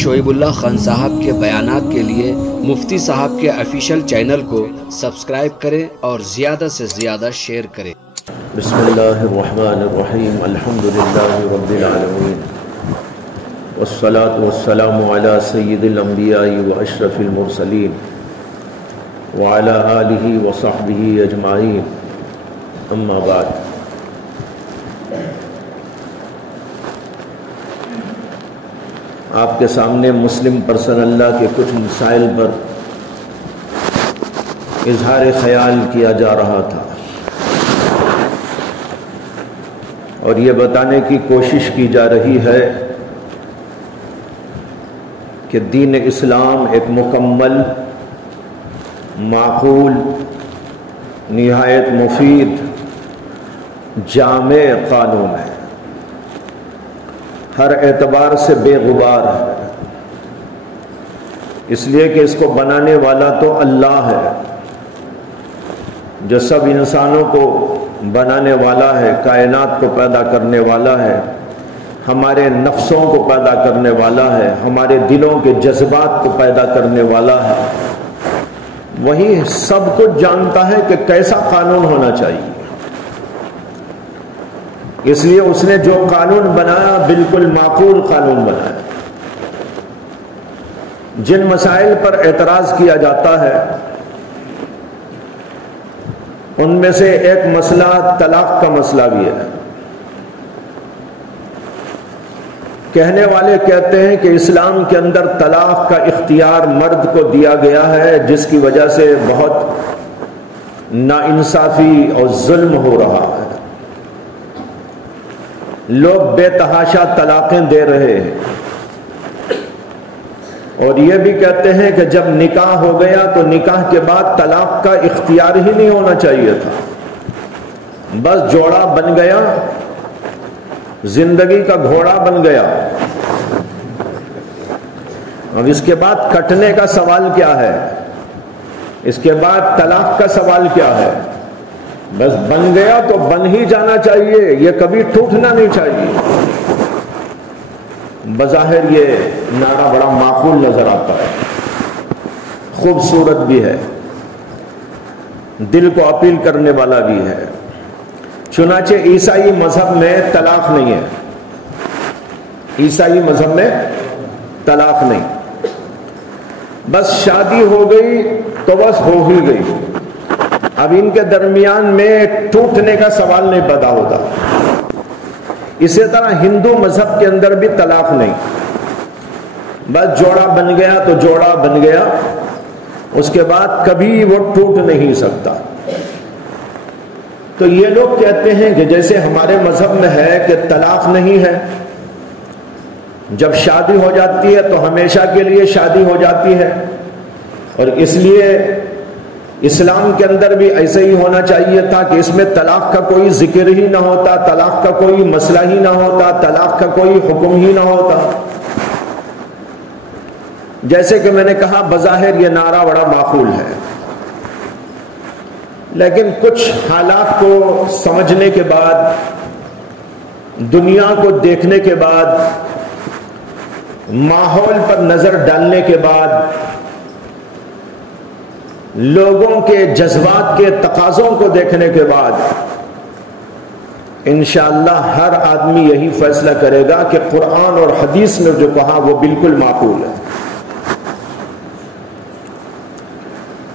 شعیب اللہ خان صاحب کے بیانات کے لیے مفتی صاحب کے آفیشیل چینل کو سبسکرائب کریں اور زیادہ سے زیادہ شیئر کریں۔ بسم اللہ الرحمن الرحیم، الحمدللہ رب العالمین، والصلاة والسلام علی سید الانبیاء واشرف المرسلین وعلی آلہ وصحبہ اجمعین، اما بعد۔ آپ کے سامنے مسلم پرسن اللہ کے کچھ مسائل پر اظہار خیال کیا جا رہا تھا اور یہ بتانے کی کوشش کی جا رہی ہے کہ دین اسلام ایک مکمل، معقول، نہایت مفید، جامع قانون ہے، ہر اعتبار سے بے غبار ہے، اس لیے کہ اس کو بنانے والا تو اللہ ہے جو سب انسانوں کو بنانے والا ہے، کائنات کو پیدا کرنے والا ہے، ہمارے نفسوں کو پیدا کرنے والا ہے، ہمارے دلوں کے جذبات کو پیدا کرنے والا ہے۔ وہی سب کچھ جانتا ہے کہ کیسا قانون ہونا چاہیے، اس لیے اس نے جو قانون بنایا بالکل معقول قانون بنایا۔ جن مسائل پر اعتراض کیا جاتا ہے ان میں سے ایک مسئلہ طلاق کا مسئلہ بھی ہے۔ کہنے والے کہتے ہیں کہ اسلام کے اندر طلاق کا اختیار مرد کو دیا گیا ہے، جس کی وجہ سے بہت ناانصافی اور ظلم ہو رہا ہے، لوگ بے تحاشا طلاقیں دے رہے ہیں، اور یہ بھی کہتے ہیں کہ جب نکاح ہو گیا تو نکاح کے بعد طلاق کا اختیار ہی نہیں ہونا چاہیے تھا، بس جوڑا بن گیا، زندگی کا گھوڑا بن گیا، اب اس کے بعد کٹنے کا سوال کیا ہے، اس کے بعد طلاق کا سوال کیا ہے، بس بن گیا تو بن ہی جانا چاہیے، یہ کبھی ٹوٹنا نہیں چاہیے۔ بظاہر یہ نعرہ بڑا معقول نظر آتا ہے، خوبصورت بھی ہے، دل کو اپیل کرنے والا بھی ہے، چنانچہ عیسائی مذہب میں طلاق نہیں ہے، عیسائی مذہب میں طلاق نہیں، بس شادی ہو گئی تو بس ہو ہی گئی، اب ان کے درمیان میں ٹوٹنے کا سوال نہیں پیدا ہوتا۔ اسی طرح ہندو مذہب کے اندر بھی طلاق نہیں، بس جوڑا بن گیا تو جوڑا بن گیا، اس کے بعد کبھی وہ ٹوٹ نہیں سکتا۔ تو یہ لوگ کہتے ہیں کہ جیسے ہمارے مذہب میں ہے کہ طلاق نہیں ہے، جب شادی ہو جاتی ہے تو ہمیشہ کے لیے شادی ہو جاتی ہے، اور اس لیے اسلام کے اندر بھی ایسے ہی ہونا چاہیے تھا کہ اس میں طلاق کا کوئی ذکر ہی نہ ہوتا، طلاق کا کوئی مسئلہ ہی نہ ہوتا، طلاق کا کوئی حکم ہی نہ ہوتا۔ جیسے کہ میں نے کہا بظاہر یہ نعرہ بڑا معقول ہے، لیکن کچھ حالات کو سمجھنے کے بعد، دنیا کو دیکھنے کے بعد، ماحول پر نظر ڈالنے کے بعد، لوگوں کے جذبات کے تقاضوں کو دیکھنے کے بعد انشاءاللہ ہر آدمی یہی فیصلہ کرے گا کہ قرآن اور حدیث نے جو کہا وہ بالکل معقول ہے۔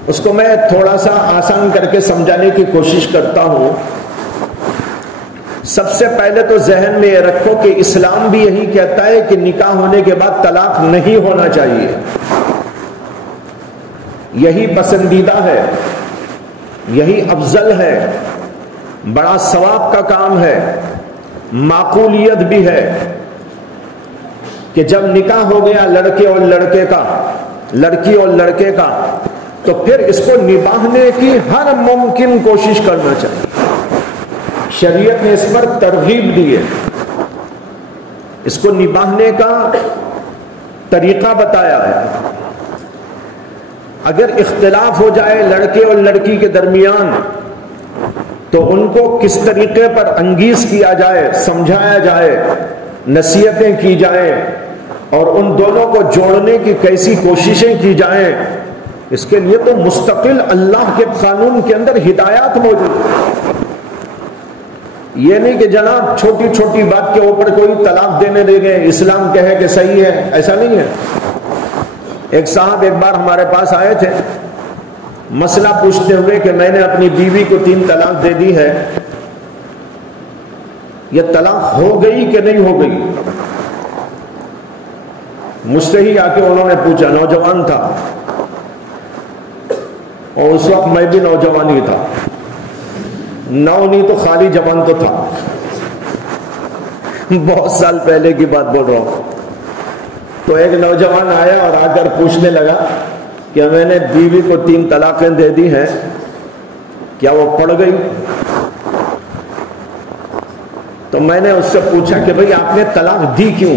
اس کو میں تھوڑا سا آسان کر کے سمجھانے کی کوشش کرتا ہوں۔ سب سے پہلے تو ذہن میں یہ رکھو کہ اسلام بھی یہی کہتا ہے کہ نکاح ہونے کے بعد طلاق نہیں ہونا چاہیے، یہی پسندیدہ ہے، یہی افضل ہے، بڑا ثواب کا کام ہے، معقولیت بھی ہے کہ جب نکاح ہو گیا لڑکے اور لڑکے کا، لڑکی اور لڑکے کا، تو پھر اس کو نبھانے کی ہر ممکن کوشش کرنا چاہیے۔ شریعت نے اس پر ترغیب دی ہے، اس کو نبھانے کا طریقہ بتایا ہے۔ اگر اختلاف ہو جائے لڑکے اور لڑکی کے درمیان تو ان کو کس طریقے پر انگیز کیا جائے، سمجھایا جائے، نصیحتیں کی جائیں، اور ان دونوں کو جوڑنے کی کیسی کوششیں کی جائیں، اس کے لیے تو مستقل اللہ کے قانون کے اندر ہدایات موجود ہیں۔ یہ نہیں کہ جناب چھوٹی چھوٹی بات کے اوپر کوئی طلاق دینے دے گے، اسلام کہے کہ صحیح ہے، ایسا نہیں ہے۔ ایک صاحب ایک بار ہمارے پاس آئے تھے مسئلہ پوچھتے ہوئے کہ میں نے اپنی بیوی کو 3 طلاق دے دی ہے، یہ طلاق ہو گئی کہ نہیں ہو گئی؟ مجھ سے ہی آ کے انہوں نے پوچھا، نوجوان تھا اور اس وقت میں بھی نوجوان ہی تھا، نہیں تو خالی جوان تو تھا، بہت سال پہلے کی بات بول رہا ہوں۔ تو ایک نوجوان آیا اور آ کر پوچھنے لگا کہ میں نے بیوی کو 3 طلاقیں دے دی ہیں، کیا وہ پڑ گئی؟ تو میں نے اس سے پوچھا کہ بھئی آپ نے طلاق دی کیوں؟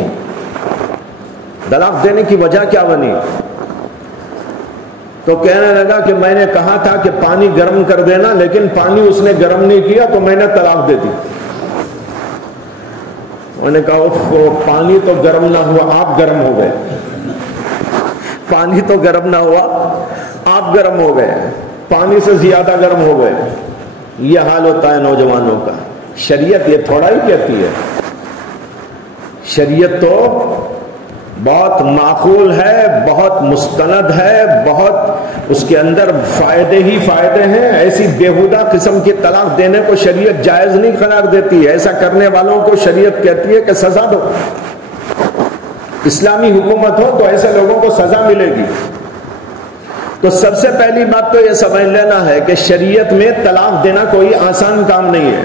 طلاق دینے کی وجہ کیا بنی؟ تو کہنے لگا کہ میں نے کہا تھا کہ پانی گرم کر دینا، لیکن پانی اس نے گرم نہیں کیا تو میں نے طلاق دے دی۔ میں نے کہا پانی تو گرم نہ ہوا، آپ گرم ہو گئے۔ پانی تو گرم نہ ہوا، آپ گرم ہو گئے، پانی سے زیادہ گرم ہو گئے۔ یہ حال ہوتا ہے نوجوانوں کا۔ شریعت یہ تھوڑا ہی کہتی ہے، شریعت تو بہت معقول ہے، بہت مستند ہے، بہت اس کے اندر فائدے ہی فائدے ہیں۔ ایسی بیہودہ قسم کی طلاق دینے کو شریعت جائز نہیں قرار دیتی ہے، ایسا کرنے والوں کو شریعت کہتی ہے کہ سزا دو۔ اسلامی حکومت ہو تو ایسے لوگوں کو سزا ملے گی۔ تو سب سے پہلی بات تو یہ سمجھ لینا ہے کہ شریعت میں طلاق دینا کوئی آسان کام نہیں ہے۔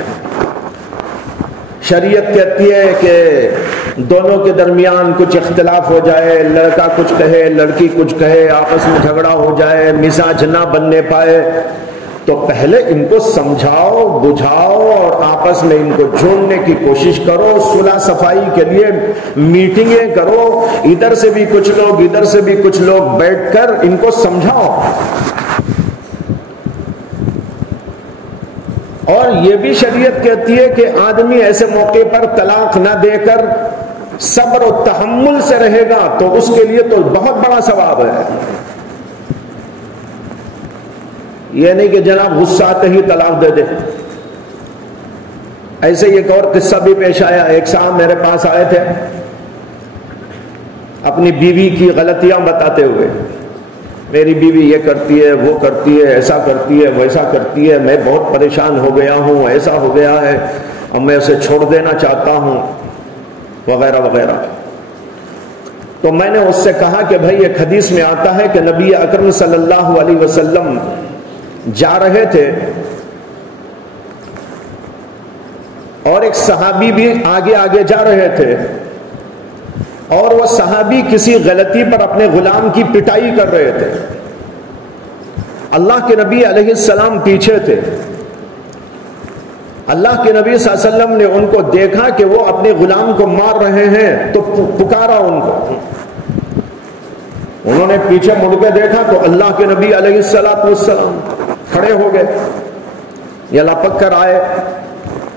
شریعت کہتی ہے کہ دونوں کے درمیان کچھ اختلاف ہو جائے، لڑکا کچھ کہے لڑکی کچھ کہے، آپس میں جھگڑا ہو جائے، مزاج نہ بننے پائے، تو پہلے ان کو سمجھاؤ بجھاؤ اور آپس میں ان کو جوڑنے کی کوشش کرو، صلح صفائی کے لیے میٹنگیں کرو، ادھر سے بھی کچھ لوگ ادھر سے بھی کچھ لوگ بیٹھ کر ان کو سمجھاؤ۔ اور یہ بھی شریعت کہتی ہے کہ آدمی ایسے موقع پر طلاق نہ دے کر صبر و تحمل سے رہے گا تو اس کے لیے تو بہت بڑا ثواب ہے۔ یہ نہیں کہ جناب غصہ آتے ہی طلاق دے دے۔ ایسے ایک اور قصہ بھی پیش آیا، ایک صاحب میرے پاس آئے تھے اپنی بیوی کی غلطیاں بتاتے ہوئے، میری بیوی یہ کرتی ہے وہ کرتی ہے، ایسا کرتی ہے ویسا کرتی ہے، میں بہت پریشان ہو گیا ہوں، ایسا ہو گیا ہے اور میں اسے چھوڑ دینا چاہتا ہوں وغیرہ وغیرہ۔ تو میں نے اس سے کہا کہ بھائی ایک حدیث میں آتا ہے کہ نبی اکرم صلی اللہ علیہ وسلم جا رہے تھے اور ایک صحابی بھی آگے آگے جا رہے تھے، اور وہ صحابی کسی غلطی پر اپنے غلام کی پٹائی کر رہے تھے۔ اللہ کے نبی علیہ السلام پیچھے تھے۔ اللہ کے نبی صلی اللہ علیہ وسلم نے ان کو دیکھا کہ وہ اپنے غلام کو مار رہے ہیں تو پکارا ان کو۔ انہوں نے پیچھے مڑ کے دیکھا تو اللہ کے نبی علیہ السلام کھڑے ہو گئے، یہ لپک کر آئے۔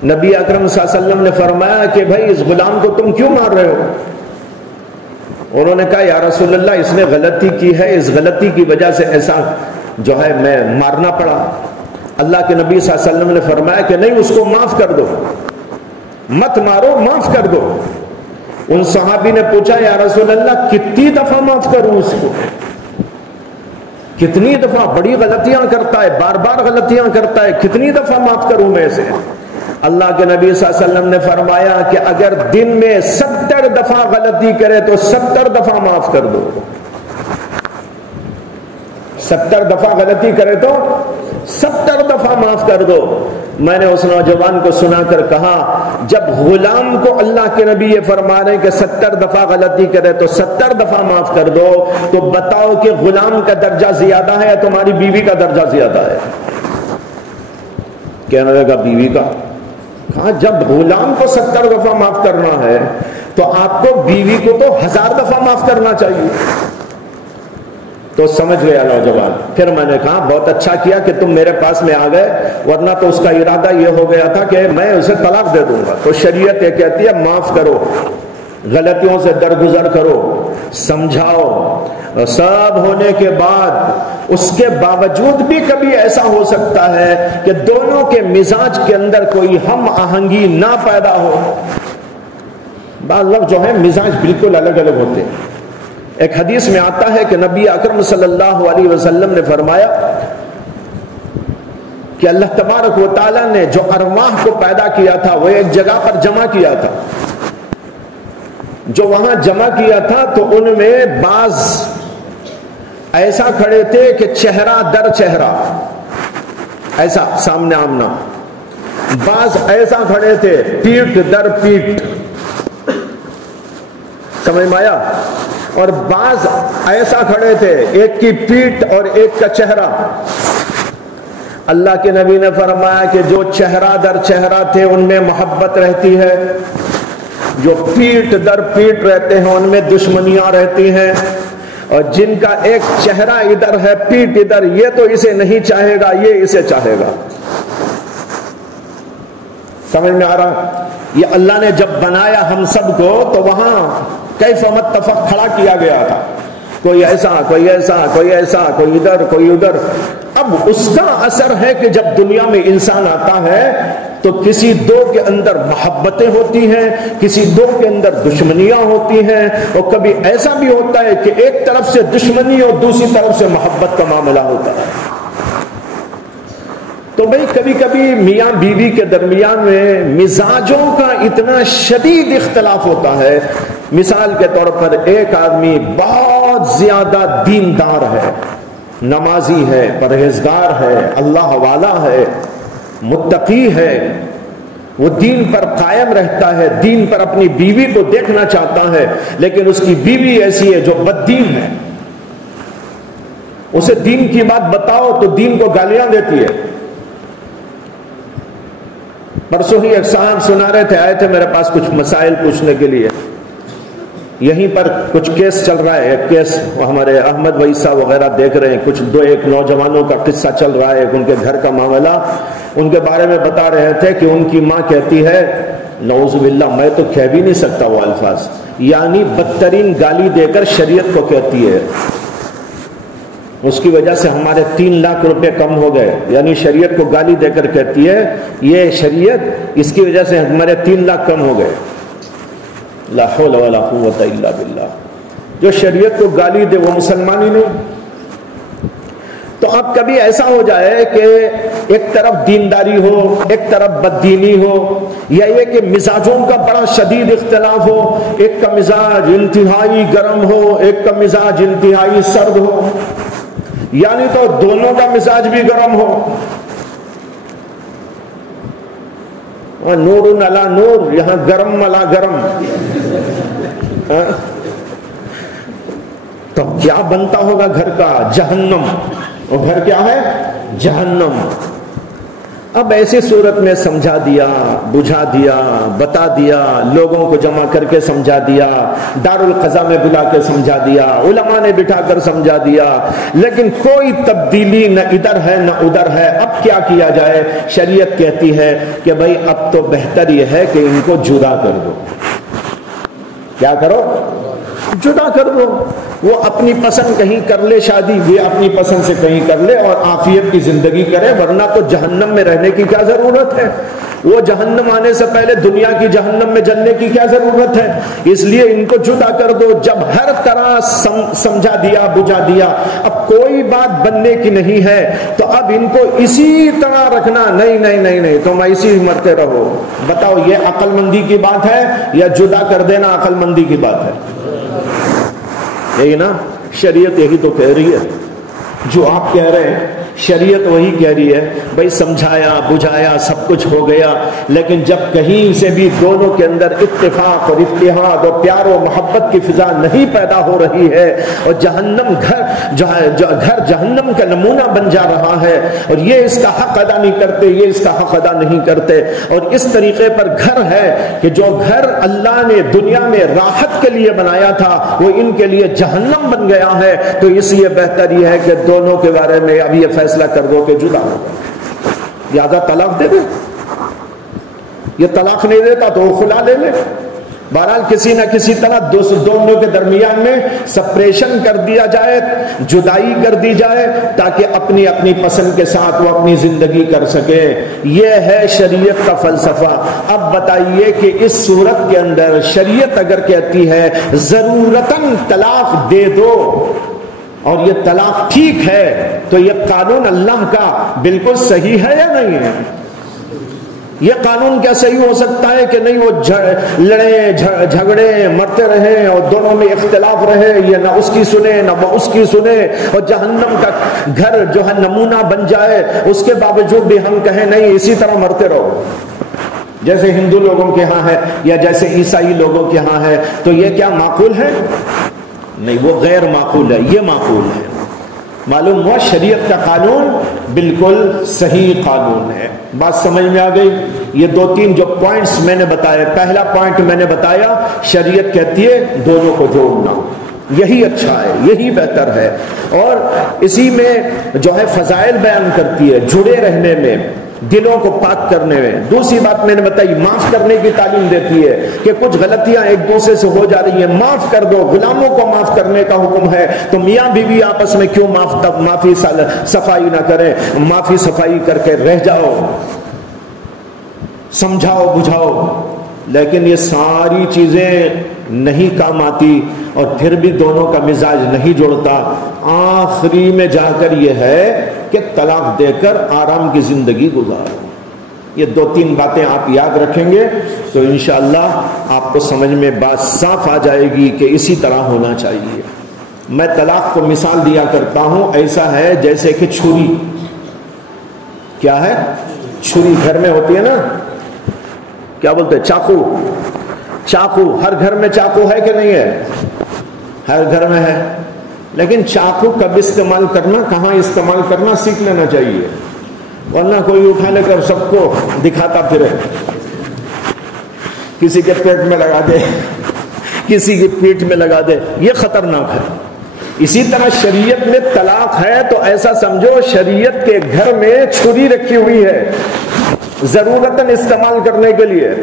نبی اکرم صلی اللہ علیہ وسلم نے فرمایا کہ بھائی اس غلام کو تم کیوں مار رہے ہو؟ انہوں نے کہا یا رسول اللہ اس نے غلطی کی ہے، اس غلطی کی وجہ سے ایسا جو ہے میں مارنا پڑا۔ اللہ کے نبی صلی اللہ علیہ وسلم نے فرمایا کہ نہیں، اس کو معاف کر دو، مت مارو، معاف کر دو۔ ان صحابی نے پوچھا یا رسول اللہ کتنی دفعہ معاف کروں اس کو؟ کتنی دفعہ؟ بڑی غلطیاں کرتا ہے، بار بار غلطیاں کرتا ہے، کتنی دفعہ معاف کروں میں اسے؟ اللہ کے نبی صلی اللہ علیہ وسلم نے فرمایا کہ اگر دن میں 70 دفعہ غلطی کرے تو 70 دفعہ معاف کر دو۔ 70 دفعہ غلطی کرے تو 70 دفعہ معاف کر دو۔ میں نے اس نوجوان کو سنا کر کہا جب غلام کو اللہ کے نبی یہ فرما رہے ہیں کہ 70 دفعہ غلطی کرے تو 70 دفعہ معاف کر دو، تو بتاؤ کہ غلام کا درجہ زیادہ ہے یا تمہاری بیوی کا درجہ زیادہ ہے؟ کہنے لگا بیوی کا۔ کہا جب غلام کو 70 دفعہ معاف کرنا ہے تو آپ کو بیوی کو تو 1000 دفعہ معاف کرنا چاہیے۔ تو سمجھ گیا نوجوان۔ پھر میں نے کہا بہت اچھا کیا کہ تم میرے پاس میں آ گئے، ورنہ تو اس کا ارادہ یہ ہو گیا تھا کہ میں اسے طلاق دے دوں گا۔ تو شریعت یہ کہتی ہے معاف کرو، غلطیوں سے درگزر کرو، سمجھاؤ، سب ہونے کے بعد اس کے باوجود بھی کبھی ایسا ہو سکتا ہے کہ دونوں کے مزاج کے اندر کوئی ہم آہنگی نہ پیدا ہو۔ بعض لوگ جو ہیں مزاج بالکل الگ الگ ہوتے ہیں۔ ایک حدیث میں آتا ہے کہ نبی اکرم صلی اللہ علیہ وسلم نے فرمایا کہ اللہ تبارک و تعالیٰ نے جو ارواح کو پیدا کیا تھا وہ ایک جگہ پر جمع کیا تھا، جو وہاں جمع کیا تھا تو ان میں بعض ایسا کھڑے تھے کہ چہرہ در چہرہ ایسا سامنے آمنا، بعض ایسا کھڑے تھے پیٹھ در پیٹھ، سمجھ میں آیا، اور بعض ایسا کھڑے تھے ایک کی پیٹھ اور ایک کا چہرہ۔ اللہ کے نبی نے فرمایا کہ جو چہرہ در چہرہ تھے ان میں محبت رہتی ہے، جو پیٹھ در پیٹھ رہتے ہیں ان میں دشمنیاں رہتی ہیں، اور جن کا ایک چہرہ ادھر ہے پیٹھ ادھر، یہ تو اسے نہیں چاہے گا، یہ اسے چاہے گا۔ سمجھ میں آ رہا؟ یہ اللہ نے جب بنایا ہم سب کو تو وہاں کیف متفق کھڑا کیا گیا تھا، کوئی ایسا کوئی ایسا کوئی ایسا، کوئی ادھر کوئی ادھر۔ اب اس کا اثر ہے کہ جب دنیا میں انسان آتا ہے تو کسی دو کے اندر محبتیں ہوتی ہیں، کسی دو کے اندر دشمنیاں ہوتی ہیں، اور کبھی ایسا بھی ہوتا ہے کہ ایک طرف سے دشمنی اور دوسری طرف سے محبت کا معاملہ ہوتا ہے۔ تو بھئی کبھی کبھی میاں بیوی کے درمیان میں مزاجوں کا اتنا شدید اختلاف ہوتا ہے۔ مثال کے طور پر ایک آدمی بہت زیادہ دیندار ہے، نمازی ہے، پرہیزگار ہے، اللہ والا ہے، متقی ہے، وہ دین پر قائم رہتا ہے، دین پر اپنی بیوی کو دیکھنا چاہتا ہے، لیکن اس کی بیوی ایسی ہے جو بددین ہے، اسے دین کی بات بتاؤ تو دین کو گالیاں دیتی ہے۔ پرسوں ہی ایک صاحب سنا رہے تھے، آئے تھے میرے پاس کچھ مسائل پوچھنے کے لیے، یہیں پر کچھ کیس چل رہا ہے، ایک کیس ہمارے احمد ویسا وغیرہ دیکھ رہے ہیں، کچھ ایک نوجوانوں کا قصہ چل رہا ہے، ان کے گھر کا معاملہ، ان کے بارے میں بتا رہے تھے کہ ان کی ماں کہتی ہے، نعوذ باللہ میں تو کہہ بھی نہیں سکتا وہ الفاظ، یعنی بدترین گالی دے کر شریعت کو کہتی ہے، اس کی وجہ سے ہمارے 3 لاکھ روپے کم ہو گئے، یعنی شریعت کو گالی دے کر کہتی ہے یہ شریعت، اس کی وجہ سے ہمارے 3 لاکھ کم ہو گئے۔ لا حول ولا قوت الا باللہ۔ جو شریعت کو گالی دے وہ مسلمان ہی نہیں۔ تو اب کبھی ایسا ہو جائے کہ ایک طرف دینداری ہو، ایک طرف بددینی ہو، یا یہ کہ مزاجوں کا بڑا شدید اختلاف ہو، ایک کا مزاج انتہائی گرم ہو، ایک کا مزاج انتہائی سرد ہو، یعنی تو دونوں کا مزاج بھی گرم ہو، نور علی نور، یہاں گرم علی گرم، تو کیا بنتا ہوگا گھر کا؟ جہنم۔ اور گھر کیا ہے؟ جہنم۔ اب ایسی صورت میں سمجھا دیا، بجھا دیا، بتا دیا، لوگوں کو جمع کر کے سمجھا دیا، دارالقضا میں بلا کے سمجھا دیا، علماء نے بٹھا کر سمجھا دیا، لیکن کوئی تبدیلی نہ ادھر ہے نہ ادھر ہے۔ اب کیا کیا جائے؟ شریعت کہتی ہے کہ بھائی اب تو بہتر یہ ہے کہ ان کو جدا کر دو۔ کیا کرو؟ جدا کر دو۔ وہ اپنی پسند کہیں کر لے شادی، یہ اپنی پسند سے کہیں کر لے اور عافیت کی زندگی کرے، ورنہ تو جہنم میں رہنے کی کیا ضرورت ہے؟ وہ جہنم آنے سے پہلے دنیا کی جہنم میں جلنے کی کیا ضرورت ہے؟ اس لیے ان کو جدا کر دو۔ جب ہر طرح سمجھا دیا، بجھا دیا، اب کوئی بات بننے کی نہیں ہے، تو اب ان کو اسی طرح رکھنا نہیں نہیں نہیں نہیں، تم ایسی مرتے رہو۔ بتاؤ یہ عقل مندی کی بات ہے یا جدا کر دینا عقل مندی کی بات ہے؟ یہی نا، شریعت یہی تو کہہ رہی ہے، جو آپ کہہ رہے ہیں شریعت وہی کہہ رہی ہے بھائی سمجھایا بجھایا سب کچھ ہو گیا، لیکن جب کہیں سے بھی دونوں کے اندر اتفاق اور اتحاد اور پیار و محبت کی فضا نہیں پیدا ہو رہی ہے، اور جہنم گھر جہنم کا نمونہ بن جا رہا ہے، اور یہ اس کا حق ادا نہیں کرتے، یہ اس کا حق ادا نہیں کرتے، اور اس طریقے پر گھر ہے کہ جو گھر اللہ نے دنیا میں راحت کے لیے بنایا تھا وہ ان کے لیے جہنم بن گیا ہے، تو اس لیے بہتر یہ ہے کہ دونوں کے بارے میں اب یہ فیصلہ کر دو کہ جدا ہوگا، لہذا طلاق دے دے۔ یہ طلاق نہیں دیتا تو وہ خلا لے لے، بہرحال کسی نہ کسی طرح دونوں کے درمیان میں سپریشن کر دیا جائے، جدائی کر دی جائے، تاکہ اپنی اپنی پسند کے ساتھ وہ اپنی زندگی کر سکے۔ یہ ہے شریعت کا فلسفہ۔ اب بتائیے کہ اس صورت کے اندر شریعت اگر کہتی ہے ضرورتاً طلاق دے دو اور یہ طلاق ٹھیک ہے، تو یہ قانون اللہ کا بالکل صحیح ہے یا نہیں ہے؟ یہ قانون کیا صحیح ہو سکتا ہے کہ نہیں وہ لڑے جھگڑے مرتے رہیں اور دونوں میں اختلاف رہے، یہ نہ اس کی سنے نہ وہ اس کی سنے، اور جہنم کا گھر جو ہے نمونہ بن جائے، اس کے باوجود بھی ہم کہیں نہیں اسی طرح مرتے رہو جیسے ہندو لوگوں کے ہاں ہے یا جیسے عیسائی لوگوں کے ہاں ہے؟ تو یہ کیا معقول ہے؟ نہیں، وہ غیر معقول ہے، یہ معقول ہے۔ معلوم ہوا شریعت کا قانون بالکل صحیح قانون ہے۔ بات سمجھ میں آ گئی؟ یہ دو تین جو پوائنٹس میں نے بتائے، پہلا پوائنٹ میں نے بتایا شریعت کہتی ہے دونوں کو جوڑنا، یہی اچھا ہے، یہی بہتر ہے، اور اسی میں جو ہے فضائل بیان کرتی ہے جڑے رہنے میں، دلوں کو پاک کرنے میں۔ دوسری بات میں نے بتائی معاف کرنے کی تعلیم دیتی ہے کہ کچھ غلطیاں ایک دوسرے سے ہو جا رہی ہیں، معاف کر دو، غلاموں کو معاف کرنے کا حکم ہے، تو میاں بیوی آپس میں کیوں معافی صفائی نہ کریں؟ معافی صفائی کر کے رہ جاؤ، سمجھاؤ بجھاؤ۔ لیکن یہ ساری چیزیں نہیں کام آتی اور پھر بھی دونوں کا مزاج نہیں جڑتا، آخری میں جا کر یہ ہے کہ طلاق دے کر آرام کی زندگی گزارو۔ یہ دو تین باتیں آپ یاد رکھیں گے تو انشاءاللہ آپ کو سمجھ میں بات صاف آ جائے گی کہ اسی طرح ہونا چاہیے۔ میں طلاق کو مثال دیا کرتا ہوں، ایسا ہے جیسے کہ چھری، کیا ہے؟ چھری گھر میں ہوتی ہے نا، کیا بولتے ہیں؟ چاقو۔ چاقو ہر گھر میں چاقو ہے کہ نہیں ہے؟ ہر گھر میں ہے، لیکن چاقو کب استعمال کرنا، کہاں استعمال کرنا سیکھ لینا چاہیے، ورنہ کوئی اٹھا لے کر سب کو دکھاتا پھرے، کسی کے پیٹ میں لگا دے، کسی کی پیٹھ میں لگا دے، یہ خطرناک ہے۔ اسی طرح شریعت میں طلاق ہے تو ایسا سمجھو شریعت کے گھر میں چھری رکھی ہوئی ہے ضرورتاً استعمال کرنے کے لیے،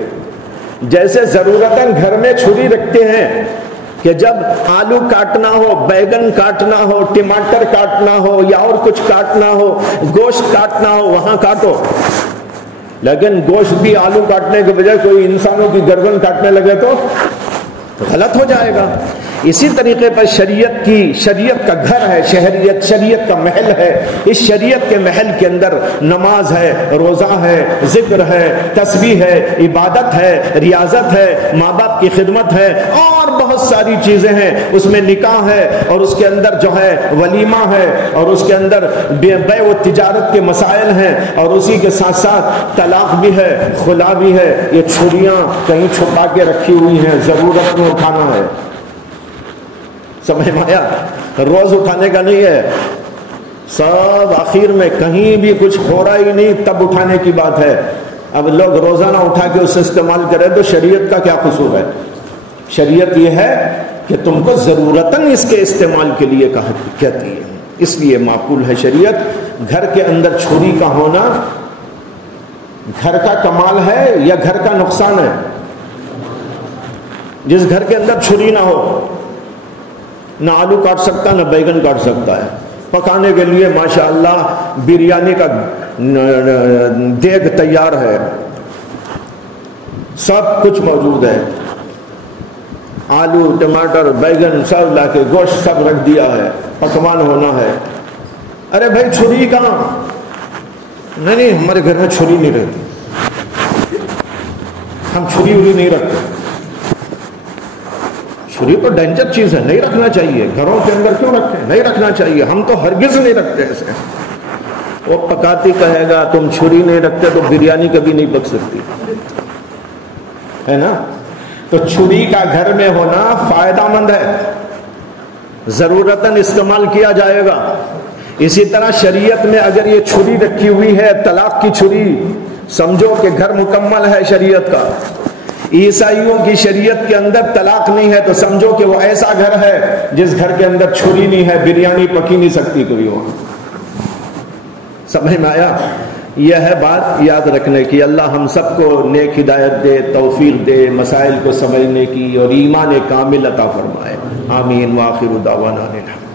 جیسے ضرورتاً گھر میں چھری رکھتے ہیں کہ جب آلو کاٹنا ہو، بیگن کاٹنا ہو، ٹماٹر کاٹنا ہو یا اور کچھ کاٹنا ہو، گوشت کاٹنا ہو، وہاں کاٹو۔ لیکن گوشت بھی آلو کاٹنے کے بجائے کوئی انسانوں کی گردن کاٹنے لگے تو غلط ہو جائے گا۔ اسی طریقے پر شریعت کا گھر ہے، شریعت کا محل ہے، اس شریعت کے محل کے اندر نماز ہے، روزہ ہے، ذکر ہے، تسبیح ہے، عبادت ہے، ریاضت ہے، ماں باپ کی خدمت ہے، اور بہت ساری چیزیں ہیں۔ اس میں نکاح ہے اور اس کے اندر جو ہے ولیمہ ہے اور اس کے اندر بیع و تجارت کے مسائل ہیں، اور اسی کے ساتھ ساتھ طلاق بھی ہے، خلا بھی ہے۔ یہ چھریاں کہیں چھپا کے رکھی ہوئی ہیں، ضرورت میں اٹھانا ہے، سمجھ میں آیا؟ روز اٹھانے کا نہیں ہے، سب آخر میں کہیں بھی کچھ ہو رہا ہی نہیں تب اٹھانے کی بات ہے۔ اب لوگ روزانہ اٹھا کے اسے استعمال کرے تو شریعت کا کیا قصور ہے؟ شریعت یہ ہے کہ تم کو ضرورتاً اس کے استعمال کے لیے کہتی ہے، اس لیے معقول ہے شریعت۔ گھر کے اندر چھری کا ہونا گھر کا کمال ہے یا گھر کا نقصان ہے؟ جس گھر کے اندر چھری نہ ہو، نہ آلو کاٹ سکتا نہ بیگن کاٹ سکتا ہے، پکانے کے لیے ماشاءاللہ بریانی کا دیگ تیار ہے، سب کچھ موجود ہے، آلو ٹماٹر بیگن سب لا کے گوشت سب رکھ دیا ہے، پکوان ہونا ہے۔ ارے بھائی چھری کہاں؟ نہیں ہمارے گھر میں چھری نہیں رہتی، ہم چھری وری نہیں رکھتے۔ چھری تو ڈینجر چیز ہے، نہیں رکھنا چاہیے، گھروں کے اندر کیوں رکھتے ہیں؟ نہیں رکھنا چاہیے، ہم تو ہرگز نہیں رکھتے ایسے۔ وہ پکاتی کہے گا تم چھری نہیں رکھتے تو بریانی کبھی نہیں پک سکتی، ہے نا؟ تو چھری کا گھر میں ہونا فائدہ مند ہے، ضرورتاً استعمال کیا جائے گا۔ اسی طرح شریعت میں اگر یہ چھری رکھی ہوئی ہے، طلاق کی چھری، سمجھو کہ گھر مکمل ہے شریعت کا۔ عیسائیوں کی شریعت کے اندر طلاق نہیں ہے تو سمجھو کہ وہ ایسا گھر ہے جس گھر کے اندر چھری نہیں ہے، بریانی پکی نہیں سکتی کبھی وہاں، سمجھ میں آیا؟ یہ ہے بات یاد رکھنے کی۔ اللہ ہم سب کو نیک ہدایت دے، توفیق دے، مسائل کو سمجھنے کی اور ایمان کامل عطا فرمائے۔ آمین۔ وآخر دعوانا الحمد۔